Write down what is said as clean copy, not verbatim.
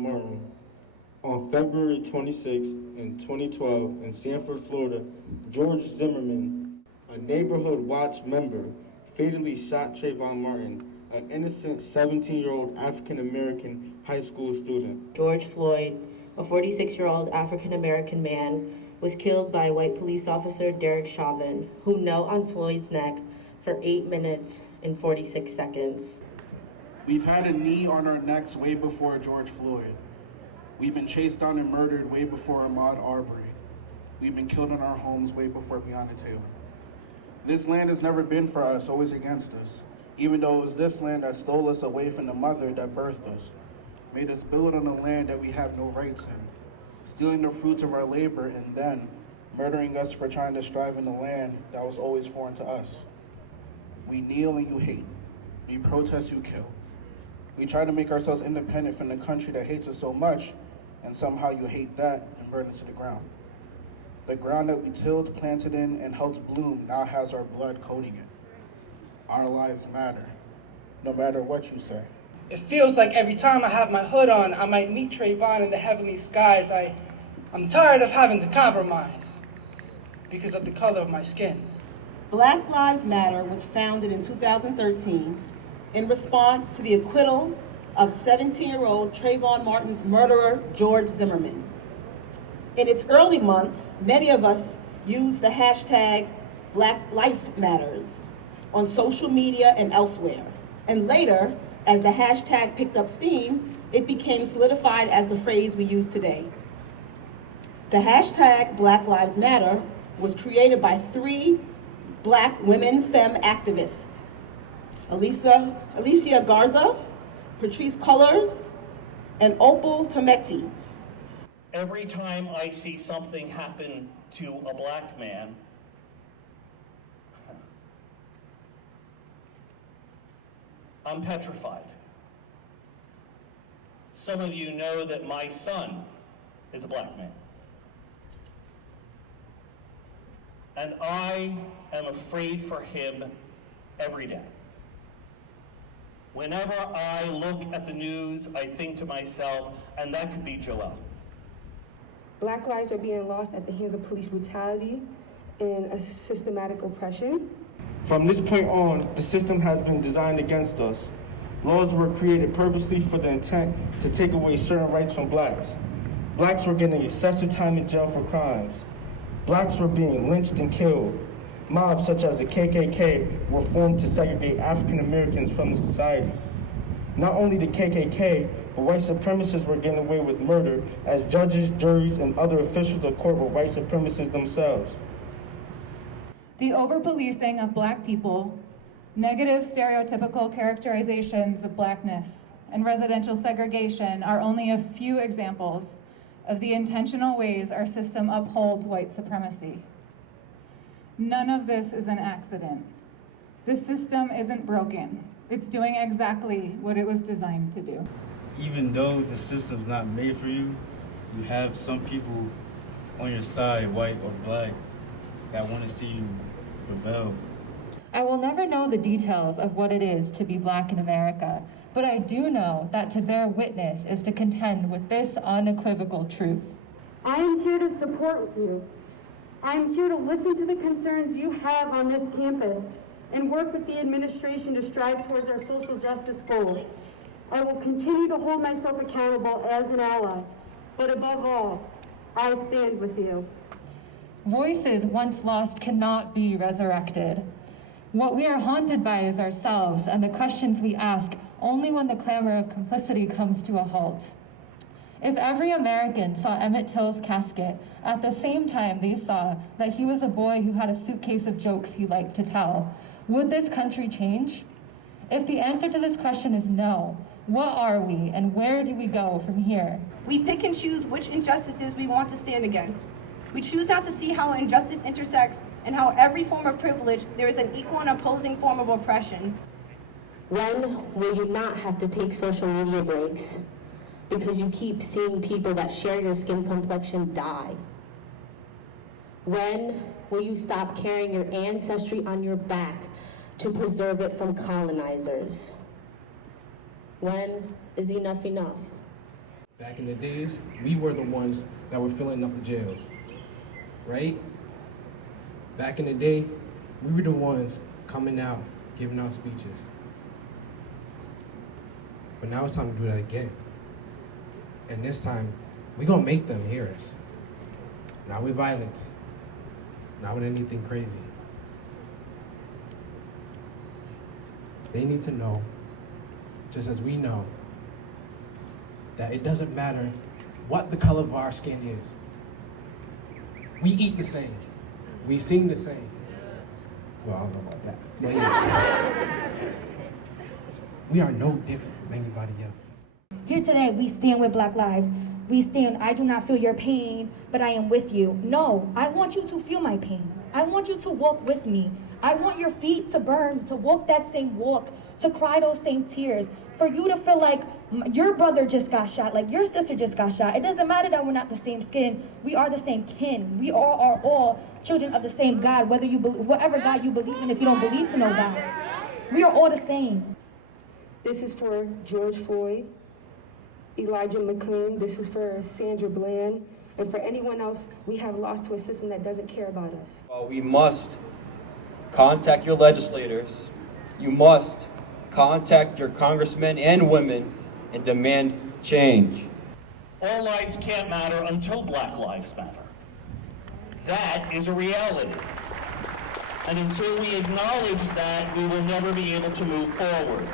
Martin. On February 26 in 2012 in Sanford, Florida, George Zimmerman, a neighborhood watch member, fatally shot Trayvon Martin, an innocent 17-year-old African-American high school student. George Floyd, a 46-year-old African-American man, was killed by white police officer Derek Chauvin, who knelt on Floyd's neck for 8 minutes and 46 seconds. We've had a knee on our necks way before George Floyd. We've been chased down and murdered way before Ahmaud Arbery. We've been killed in our homes way before Breonna Taylor. This land has never been for us, always against us, even though it was this land that stole us away from the mother that birthed us, made us build on a land that we have no rights in, stealing the fruits of our labor and then murdering us for trying to strive in the land that was always foreign to us. We kneel and you hate. We protest, you kill. We try to make ourselves independent from the country that hates us so much, and somehow you hate that and burn it to the ground. The ground that we tilled, planted in, and helped bloom now has our blood coating it. Our lives matter, no matter what you say. It feels like every time I have my hood on, I might meet Trayvon in the heavenly skies. I'm tired of having to compromise because of the color of my skin. Black Lives Matter was founded in 2013 in response to the acquittal of 17-year-old Trayvon Martin's murderer, George Zimmerman. In its early months, many of us used the hashtag Black Life Matters on social media and elsewhere. And later, as the hashtag picked up steam, it became solidified as the phrase we use today. The hashtag Black Lives Matter was created by 3 Black women femme activists, Alicia Garza, Patrice Cullors, and Opal Tometi. Every time I see something happen to a black man, I'm petrified. Some of you know that my son is a black man. And I am afraid for him every day. Whenever I look at the news, I think to myself, and that could be Joel. Black lives are being lost at the hands of police brutality and a systematic oppression. From this point on, the system has been designed against us. Laws were created purposely for the intent to take away certain rights from blacks. Blacks were getting excessive time in jail for crimes. Blacks were being lynched and killed. Mobs such as the KKK were formed to segregate African Americans from the society. Not only the KKK, but white supremacists were getting away with murder as judges, juries, and other officials of court were white supremacists themselves. The over-policing of Black people, negative stereotypical characterizations of Blackness, and residential segregation are only a few examples of the intentional ways our system upholds white supremacy. None of this is an accident. This system isn't broken. It's doing exactly what it was designed to do. Even though the system's not made for you, you have some people on your side, white or black, that want to see you prevail. I will never know the details of what it is to be Black in America, but I do know that to bear witness is to contend with this unequivocal truth. I am here to support you. I am here to listen to the concerns you have on this campus and work with the administration to strive towards our social justice goals. I will continue to hold myself accountable as an ally, but above all, I stand with you. Voices once lost cannot be resurrected. What we are haunted by is ourselves and the questions we ask only when the clamor of complicity comes to a halt. If every American saw Emmett Till's casket at the same time they saw that he was a boy who had a suitcase of jokes he liked to tell, would this country change? If the answer to this question is no, what are we and where do we go from here? We pick and choose which injustices we want to stand against. We choose not to see how injustice intersects and how every form of privilege there is an equal and opposing form of oppression. When will you not have to take social media breaks because you keep seeing people that share your skin complexion die? When will you stop carrying your ancestry on your back to preserve it from colonizers? When is enough enough? Back in the days, we were the ones that were filling up the jails, right? Back in the day, we were the ones coming out, giving out speeches. But now it's time to do that again. And this time, we're gonna make them hear us. Not with violence, not with anything crazy. They need to know, just as we know, that it doesn't matter what the color of our skin is. We eat the same. We sing the same. Well, I don't know about that. But yeah. We are no different from anybody else. Here today, we stand with Black lives. We stand, I do not feel your pain, but I am with you. No, I want you to feel my pain. I want you to walk with me. I want your feet to burn, to walk that same walk, to cry those same tears, for you to feel like your brother just got shot, like your sister just got shot. It doesn't matter that we're not the same skin. We are the same kin. We all are all children of the same God, whether you believe, whatever God you believe in, if you don't believe to know God. We are all the same. This is for George Floyd, Elijah McClain. This is for Sandra Bland, and for anyone else we have lost to a system that doesn't care about us. We must contact your legislators. You must contact your congressmen and women and demand change. All lives can't matter until Black lives matter. That is a reality. And until we acknowledge that, we will never be able to move forward.